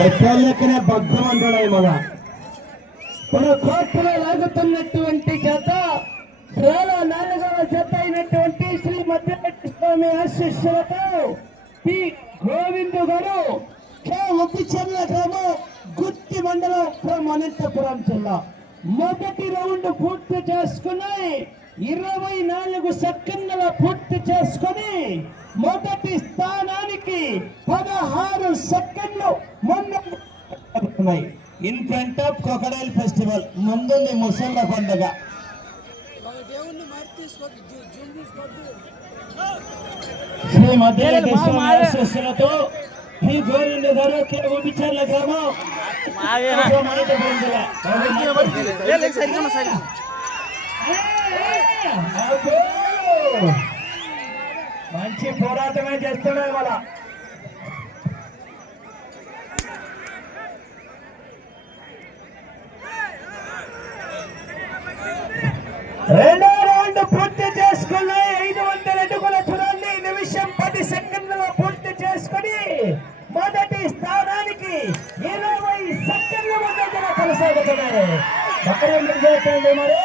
లెక్కనే భగ్నమంటాడు మన మన కోర్టులో లాగుతున్నటువంటి జత 4వ జత అయినటువంటి శ్రీ మధ్యరెడ్డి స్వామి ఆశీస్సులతో పి గోవిందు గారు ఉప్పిచెర్ల గ్రామం గుత్తి మండలం ఫ్రమ్ అనంతపురం జిల్లా మొదటి రౌండ్ పూర్తి చేసుకుని 24 సెకండ్ల పూర్తి చేసుకుని మొదటి స్థానానికి 16 సెకండ్లు ముందున్నాయి. In front of crocodile festival ముందుంది ముసళ్ళ పండుగ. శ్రీ మధ్యరెడ్డి స్వామి ఆశీస్సులతో శ్రీ గోవిందు గారు ఉప్పిచెర్ల గ్రామం మంచి పోరాటమే చేస్తున్నాయి వాళ్ళ. రెండో రౌండ్ పూర్తి చేసుకున్నాయి. 500 అడుగుల దూరాన్ని నిమిషం 10 సెకండ్లలో పూర్తి చేసుకుని మొదటి స్థానానికి 20 సెకండ్ల ముందంజలో కొనసాగుతున్నారు. చెప్పండి మరి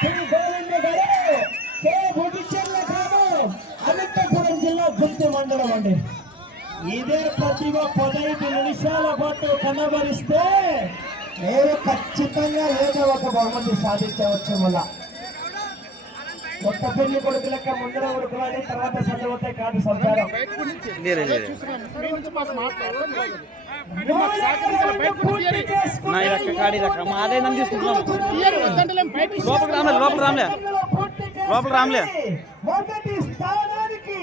శ్రీ గోవింద గారు ఉప్పిచెర్ల గ్రామం అనంతపురం జిల్లా గుత్తి మండలం అండి. ఇదే ప్రతిభ 15 నిమిషాల పాటు కనబరిస్తే మీరు ఖచ్చితంగా ఏదో ఒక బహుమతి సాధించవచ్చు. మళ్ళా కొత్త పెళ్లి కొడుకు లెక్క ముందర ఉడుకులాడి తర్వాత చదివితే కాదు సంసారం. మొదటి స్థానానికి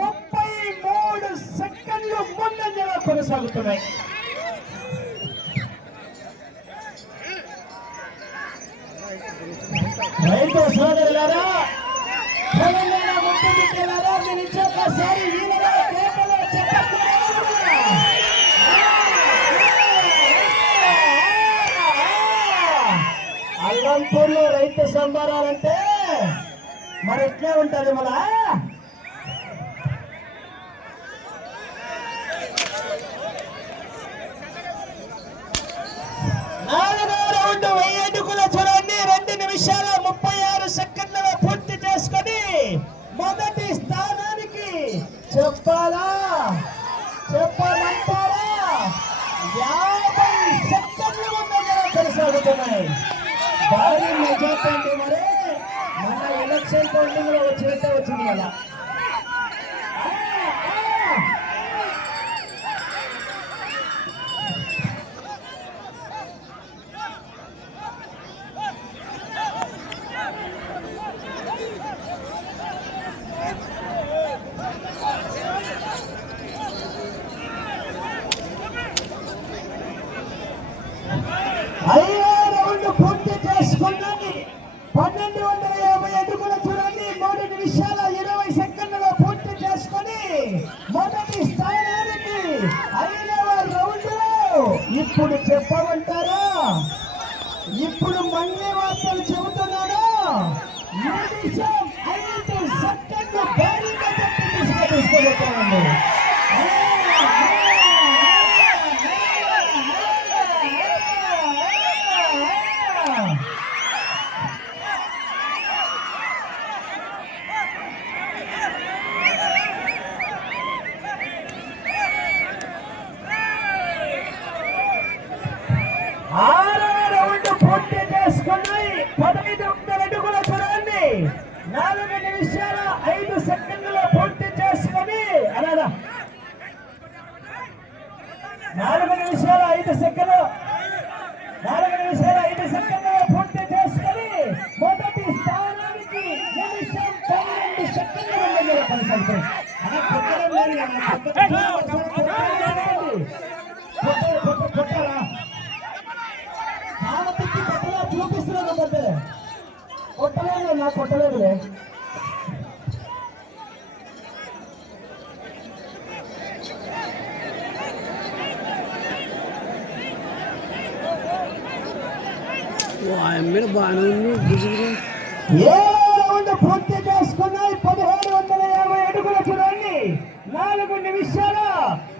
33 సెకండ్లు ముందంజలో కొనసాగుతున్నాయి. రైతు సోదరులారా, తెలంగాణ ముఖ్యమంత్రులారా, మీరు ఇంకొకసారి వీళ్ళ కేకలో చెప్పండి. అల్లంపూర్లో రైతు సంబరాలంటే మరి ఎట్లా ఉంటది మన. 4వ రౌండ్ 1000 అడుగుల దూరాన్ని 2 నిమిషాల 36 సెకండ్లలో పూర్తి చేసుకొని మొదటి స్థానానికి చెప్పాలంటారా 50 సెకండ్లు ముందంజలో కొనసాగుతున్నాయి. భారీ మెజార్టీ అంటే మరి మన ఎలక్షన్ కౌంటింగ్ లో వచ్చినట్టే వచ్చింది కదా. పూర్తి చేసుకున్నది 1250 అడుగుల దూరాన్ని 3 నిమిషాల 20 సెకండ్లలో పూర్తి చేసుకొని మొదటి స్థానానికి 5వ రౌండ్ లో ఇప్పుడు చెప్పమంటారా, ఇప్పుడు మళ్ళీ వార్తలు చెబుతున్నాను. నిమిషం 5 సెకండ్లు భారీగా తీసుకోబోతామండి. పూర్తి చేసుకున్నాయి. 1500 అడుగుల దూరాన్ని 4 నిమిషాల 5 సెకండ్లలో పూర్తి చేసుకుని 4 నిమిషాల 5 సెకండ్లు 4 నిమిషాల 5 సెకండ్లలో పూర్తి చేసుకుని మొదటి స్థానానికి నిమిషం 12 సెకండ్ల ముందంజలో కొనసాగుతాయి. చూపిస్తున్నాను మధ్యలో కొట్టలేదు, నాకు కొట్టలేదులే. పూర్తి చేసుకున్నాయి. 1750 అడుగుల దూరాన్ని 4 నిమిషాల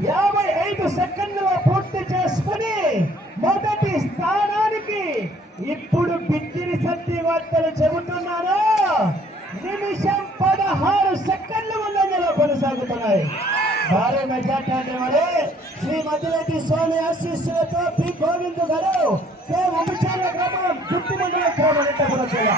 55 సెకండ్ల పూర్తి కొనసాగుతున్నాయి. భారీ మెజార్టీ అంటే మరి శ్రీ మధ్యరెడ్డి స్వామి ఆశీస్సులతో పి గోవింద్ గారు కే ఉపచార గ్రామం చుట్టుమండల గ్రామం కూడా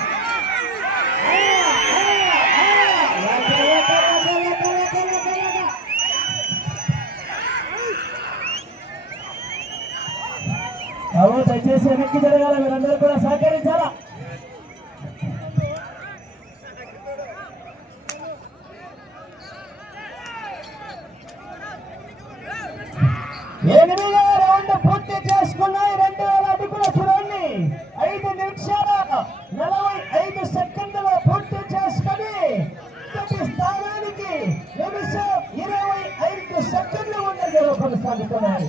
కూడా దయచేసి వెనక్కి జరగాల, మీరందరూ కూడా సహకరించాలా. ఎనిమిదవ రౌండ్ పూర్తి చేసుకున్నాయి. 2000 అడుగుల దూరాన్ని 5 నిమిషాల 45 సెకండ్లలో పూర్తి చేసుకుని మొదటి స్థానానికి నిమిషం 25 సెకండ్లు ముందంజలో కొనసాగుతున్నాయి.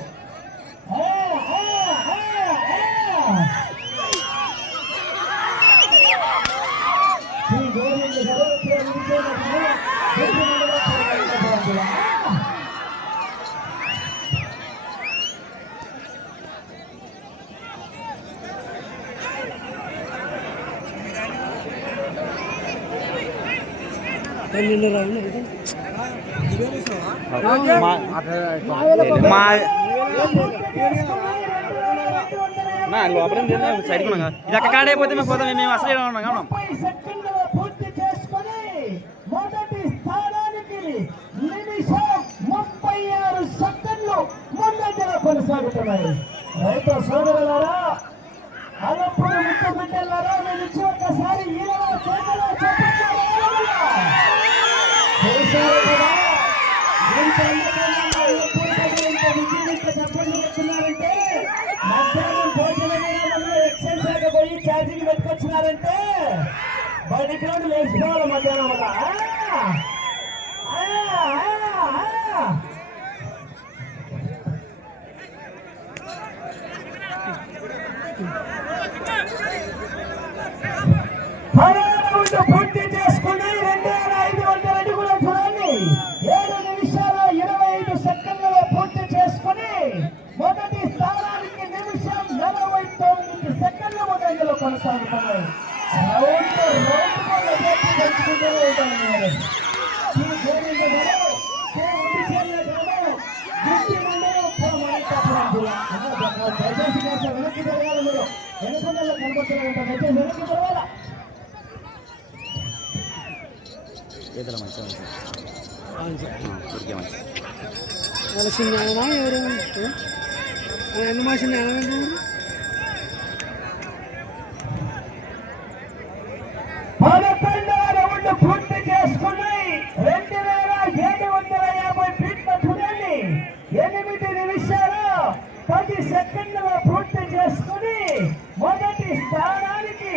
లోపల సైడ్ ఇది అక్కడ కాడైపోతే మేము పోతాం, మేము అసలు ఉన్నాం. పూర్తి చేసుకొని మొదటి స్థానానికి నిమిషం 36 సెకండ్లు ముందంజలో కొనసాగుతున్నాయి. రైతు సోదరులారా, అలప్పుడు ముఖ్య బిడ్డలారా, మీరు ఇచ్చి ఒక్కసారి ఈలలో చేతలో చెప్తున్నారంటే మధ్యాహ్నం భోజనం ఎక్సైజ్ శాఖ పోయి ఛార్జింగ్ పెట్టుకొచ్చినారంటే బయట గ్రౌండ్ వేసుకోవాలి మధ్యాహ్నం వల్ల. పూర్తి చేసుకుని 2500 అడుగుల దూరాన్ని 7 నిమిషాల 25 సెకండ్లలో పూర్తి చేసుకుని మొదటి స్థానానికి నిమిషం 49 సెకండ్ల ముందంజలో కొనసాగుతున్నాయి. వెనక్కి జరగాలి, మీరు వెనుకొండలో కనబడుతూనే ఉంటారు. దయచేసి వెనక్కి జరగాల. పదకొండవ రౌండ్ పూర్తి చేసుకున్నాయి. 2750 ఫీట్ల దూరాన్ని 8 నిమిషాల 10 సెకండ్లలో పూర్తి చేసుకుని మొదటి స్థానానికి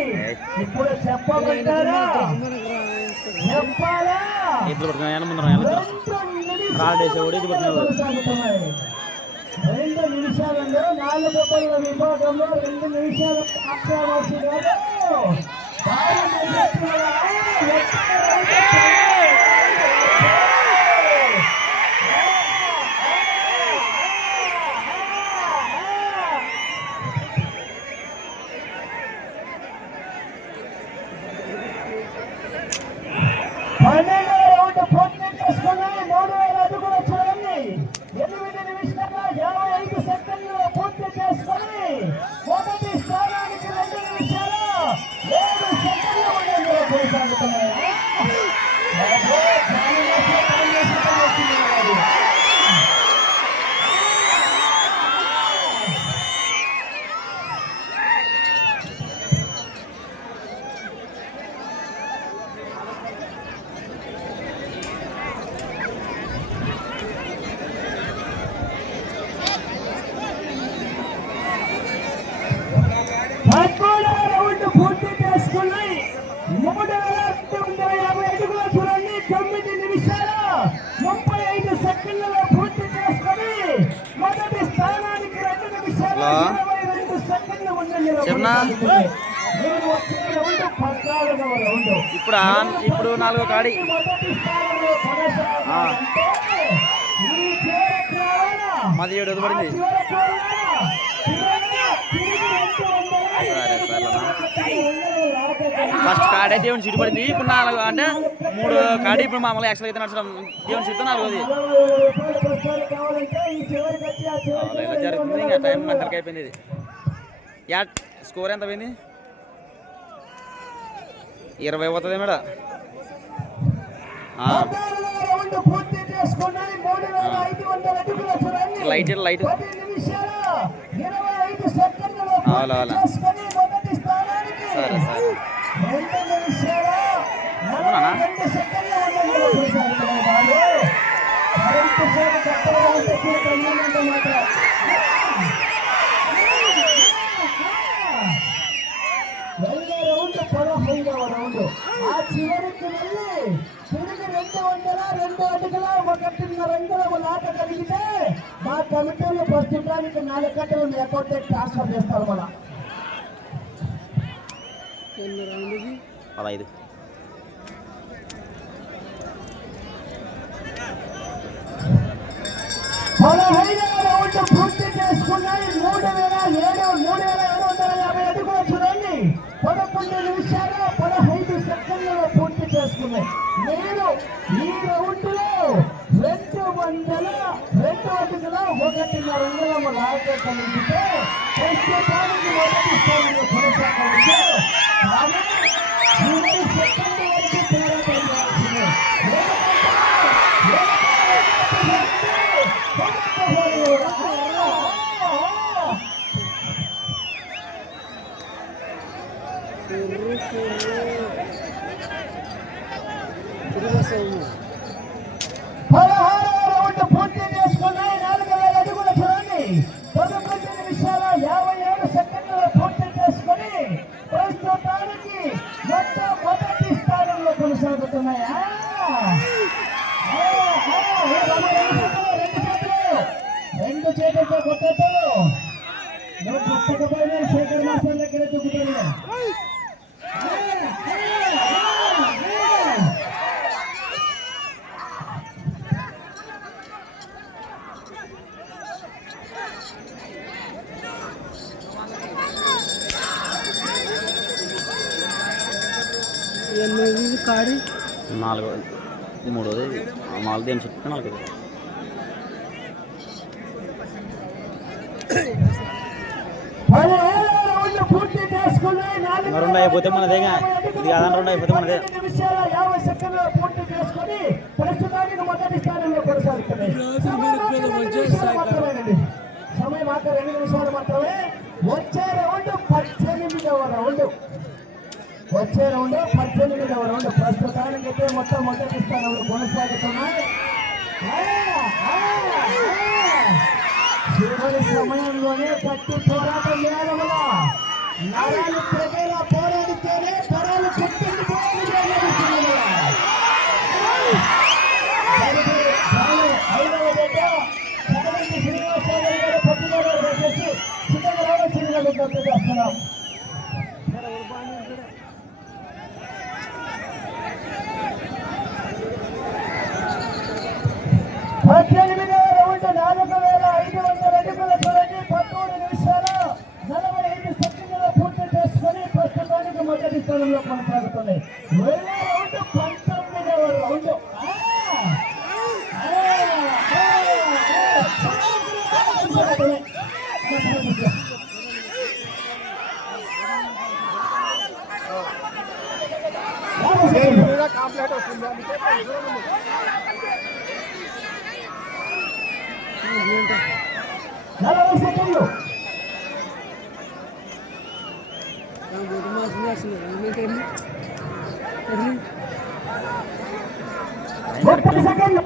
ఇప్పుడు చెప్పబడ్డారా చెప్పాలా 2 నిమిషాలలో 4 పళ్ళ విభాగంలో 2 నిమిషాల ఆక్రమణి పూర్తి చేసుకున్నాయి. 3250 అడుగుల దూరాన్ని 9 నిమిషాల 35 సెకండ్లలో పూర్తి చేసుకుని మొదటి స్థానానికి 2 నిమిషాల 22 సెకండ్ల ముందంజలో ఇప్పుడు 4వ కాడి మాది 7 పడింది. ఫస్ట్ కార్డ్ అయితే సీటు పడింది. ఇప్పుడు 4 అంటే 3 కాడి ఇప్పుడు మామూలుగా యాక్చువల్ అయితే నచ్చడం దేవుని చెప్తే 4ది రూపాయలు బస్తాలు కావాలంటే ఈ చివరికి వచ్చి ఆ చివరికి ఇలా జరుగుతుంది. ఇంకా టైం మధ్యలోకి అయిపోయింది. ఇది స్కోర్ ఎంత పోయింది? 20 పోతుంది మేడం. రౌండ్ పూర్తి చేసుకున్నాయి. 3500 అడుగుల చూడండి. లైట్ 10 నిమిషాలు 25 సెకండ్లలో అలా చేసుకొని మొదటి స్థానానికి సరే 2 నిమిషాలు 42 సెకండ్లు ఉన్నాయి. కరెంటు సేవ కట్టడానికి కమ్యూనిటీ మాత్రం వెళ్ళే రౌండ్ 15వ రౌండ్. ఆ చివరికి వెళ్ళి తిరిగి 202 అడుగుల 1.5 అంగుళము లాట కలిగితే మా కమిటీలు ప్రస్తుతానికి 4 గంటలు మీ అకౌంట్ ట్రాన్స్ఫర్ చేస్తారు. మన 15 15వ రౌండ్ పూర్తి చేసుకున్నాయి. 3750 అడుగుల చూడండి. 11 నిమిషాలు 15 సెకండ్లలో పూర్తి చేసుకున్నాయి. నేను ఈ రౌండ్ లో 202 అడుగుల 1.5 అంగుళము లాట కలిగితే ప్రస్తుతానికి మొదటి స్థానంలో కొనసాగవచ్చు. కానీ 20 సెకండ్ల వరకు పోరాటం చేయాల్సిందే. రౌండ్ పూర్తి చేసుకున్నాయి. 4000 అడుగుల చూడండి. 11 నిమిషాల 57 సెకండ్లలో పూర్తి చేసుకుని ప్రస్తుతానికి మొదటి స్థానంలో కొనసాగుతున్నాయి. రెండు చేతులతో కొట్టతో నువ్వు కొట్టకపోయినా శేఖర్ మాస్టర్ దగ్గర దిగుతాను. కాడి 4 3ది 4 దేని చెప్తే 4 పూర్తి చేసుకున్నాయి. 2 అయిపోతే మనదేగా. ఇది కాదని 2 అయిపోతే మనదే. 2 నిమిషాల 50 సెకండ్లలో పూర్తి చేసుకుని ప్రస్తుతానికి మొదటి స్థానంలో కొనసాగుతున్నాయి. సమయం మాత్రం 2 నిమిషాలు మాత్రమే. వచ్చే రౌండ్ 18వ రౌండ్. ప్రస్తుతానికి అయితే మొదటి స్థానంలో కొనసాగుతున్నాయి. చివరి సమయంలోనే గట్టి పోరాటం చేయాలి. నరాలు తెగేలా పోరాడితేనే పరాలు చెప్పింది. చేస్తున్నాం. 18వ రౌండ్ 4500 అడుగుల చూడండి. 13 నిమిషాల 45 సెకండ్లలో పూర్తి చేసుకుని ప్రస్తుతానికి మొదటి స్థానంలో కొనసాగుతుంది. వెళ్ళే రౌండ్ 19వ రౌండ్. కంప్లీట్ వస్తుంది. 40 సెకండ్లు. సెకండ్లు